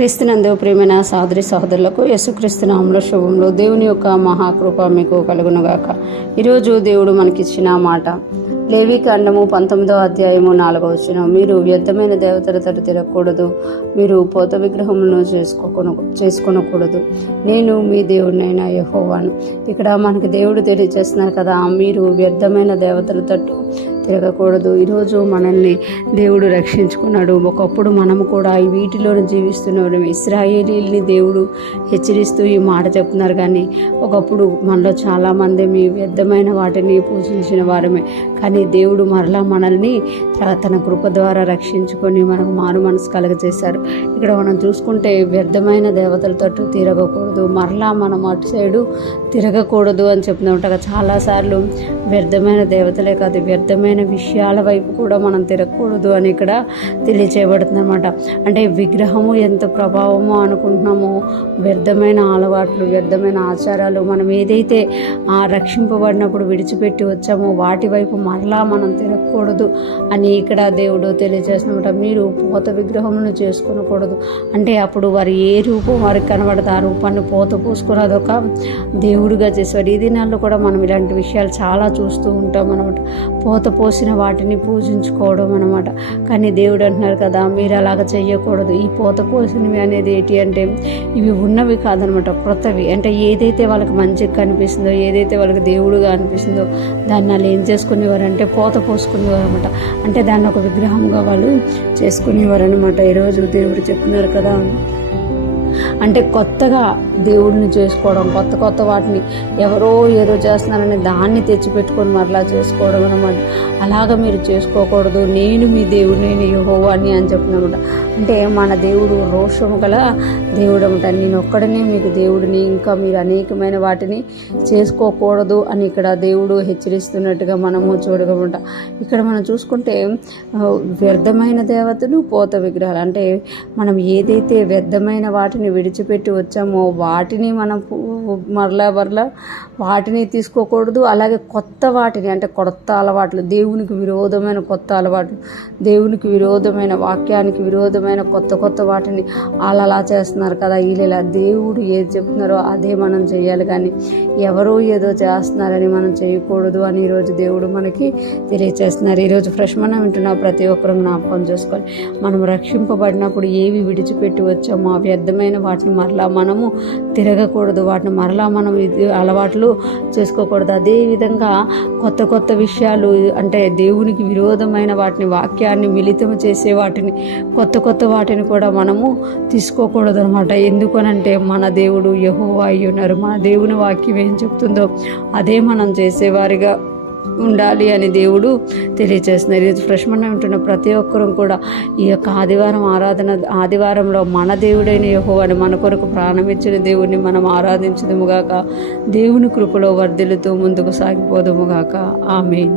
క్రీస్తునందు ప్రియమైన సహోదరి సహోదరులకు యేసుక్రీస్తు నామములో శుభములు. దేవుని యొక్క మహాకృప మీకు కలుగునుగాక. ఈరోజు దేవుడు మనకిచ్చిన మాట లేవీకాండము 19వ అధ్యాయము 4వ వచనం. మీరు వ్యర్థమైన దేవతల తట్టు తిరగకూడదు, మీరు పోత విగ్రహములను చేసుకొనకూడదు, నేను మీ దేవుడినైనా యెహోవాను. ఇక్కడ మనకి దేవుడు తెలియజేస్తున్నారు కదా, మీరు వ్యర్థమైన దేవతల తట్టు తిరగకూడదు. ఈరోజు మనల్ని దేవుడు రక్షించుకున్నాడు. ఒకప్పుడు మనము కూడా ఈ వీటిలోనే జీవిస్తున్నాడు. ఇశ్రాయేలీల్ని దేవుడు హెచ్చరిస్తూ ఈ మాట చెప్తున్నారు. కానీ ఒకప్పుడు మనలో చాలామంది మీ వ్యర్థమైన వాటిని పూజించిన వారమే. కానీ దేవుడు మరలా మనల్ని తన కృప ద్వారా రక్షించుకొని మనకు మారు మనసు కలగజేశారు. ఇక్కడ మనం చూసుకుంటే వ్యర్థమైన దేవతల తట్టు తిరగకూడదు, మరలా మనం అటు సైడు తిరగకూడదు అని చెప్తూ ఉంటాం. చాలాసార్లు వ్యర్థమైన దేవతలే కాదు, వ్యర్థమైన విషయాల వైపు కూడా మనం తిరగకూడదు అని ఇక్కడ తెలియచేయబడుతుంది అనమాట. అంటే విగ్రహము ఎంత ప్రభావమో అనుకుంటున్నామో, వ్యర్థమైన అలవాట్లు, వ్యర్థమైన ఆచారాలు మనం ఏదైతే రక్షింపబడినప్పుడు విడిచిపెట్టి వచ్చామో వాటి వైపు మరలా మనం తిరగకూడదు అని ఇక్కడ దేవుడు తెలియజేస్తున్నమాట. మీరు పోత విగ్రహములను చేసుకునకూడదు. అంటే అప్పుడు వారు ఏ రూపం వారికి కనబడదు, ఆ రూపాన్ని పోత పూసుకుని అదొక దేవుడుగా చేసేవారు. ఈ దినాల్లో కూడా మనం ఇలాంటి విషయాలు చాలా చూస్తూ ఉంటాం అనమాట. పోత పోసిన వాటిని పూజించుకోవడం అనమాట. కానీ దేవుడు అంటున్నారు కదా, మీరు అలాగ చెయ్యకూడదు. ఈ పోత పోసినవి అనేది ఏంటి అంటే ఇవి ఉన్నవి కాదనమాట, క్రొత్తవి. అంటే ఏదైతే వాళ్ళకి మంచిగా కనిపిస్తుందో, ఏదైతే వాళ్ళకి దేవుడుగా అనిపిస్తుందో దాన్ని వాళ్ళు ఏం చేసుకునేవారు అంటే పోత పోసుకునేవారు అనమాట. అంటే దాన్ని ఒక విగ్రహంగా వాళ్ళు చేసుకునేవారు అనమాట. ఈరోజు దేవుడు చెప్తున్నారు కదా, అంటే కొత్తగా దేవుడిని చేసుకోవడం, కొత్త వాటిని ఎవరో ఏదో చేస్తున్నారని దాన్ని తెచ్చిపెట్టుకొని మరలా చేసుకోవడం అనమాట. అలాగ మీరు చేసుకోకూడదు, నేను మీ దేవుడిని యెహోవాని అని చెప్తున్నమాట. అంటే మన దేవుడు రోషము గల దేవుడు అనమాట. నేను ఒక్కడనే మీకు దేవుడిని, ఇంకా మీరు అనేకమైన వాటిని చేసుకోకూడదు అని ఇక్కడ దేవుడు హెచ్చరిస్తున్నట్టుగా మనము చూడగలమాట. ఇక్కడ మనం చూసుకుంటే వ్యర్థమైన దేవతలు, పోత విగ్రహాలు. అంటే మనం ఏదైతే వ్యర్థమైన వాటిని విడిచిపెట్టి వచ్చామో వాటిని మనం మరలా వాటిని తీసుకోకూడదు. అలాగే కొత్త వాటిని, అంటే కొత్త అలవాట్లు, దేవునికి విరోధమైన కొత్త అలవాట్లు, దేవునికి విరోధమైన వాక్యానికి విరోధమైన కొత్త వాటిని వాళ్ళు అలా చేస్తున్నారు కదా, వీళ్ళ దేవుడు ఏది చెప్తున్నారో అదే మనం చేయాలి. కానీ ఎవరో ఏదో చేస్తున్నారని మనం చేయకూడదు అని ఈరోజు దేవుడు మనకి తెలియచేస్తున్నారు. ఈరోజు ఫ్రెష్ మనం వింటున్న ప్రతి ఒక్కరూ జ్ఞాపకం చేసుకోవాలి. మనం రక్షింపబడినప్పుడు ఏవి విడిచిపెట్టి వచ్చామో ఆ వ్యర్థమైన వాటిని మరలా మనము తిరగకూడదు, వాటిని మరలా మనం అలవాట్లు చేసుకోకూడదు. అదేవిధంగా కొత్త విషయాలు, అంటే దేవునికి విరోధమైన వాటిని, వాక్యాన్ని మిళితం చేసే వాటిని, కొత్త వాటిని కూడా మనము తీసుకోకూడదు అనమాట. ఎందుకనంటే మన దేవుడు యెహోవా అయి ఉన్నారు. మన దేవుని వాక్యం ఏం చెప్తుందో అదే మనం చేసేవారిగా ఉండాలి అని దేవుడు తెలియజేస్తున్నారు. ఇది ఫ్రెష్ మనం ఉంటున్న ప్రతి ఒక్కరూ కూడా ఈ యొక్క ఆదివారంలో మన దేవుడైన యెహోవాని, మన కొరకు ప్రాణం ఇచ్చిన దేవుడిని మనం ఆరాధించుదుముగాక. దేవుని కృపలో వర్ధిల్లుతూ ముందుకు సాగిపోదుముగాక. ఆమేన్.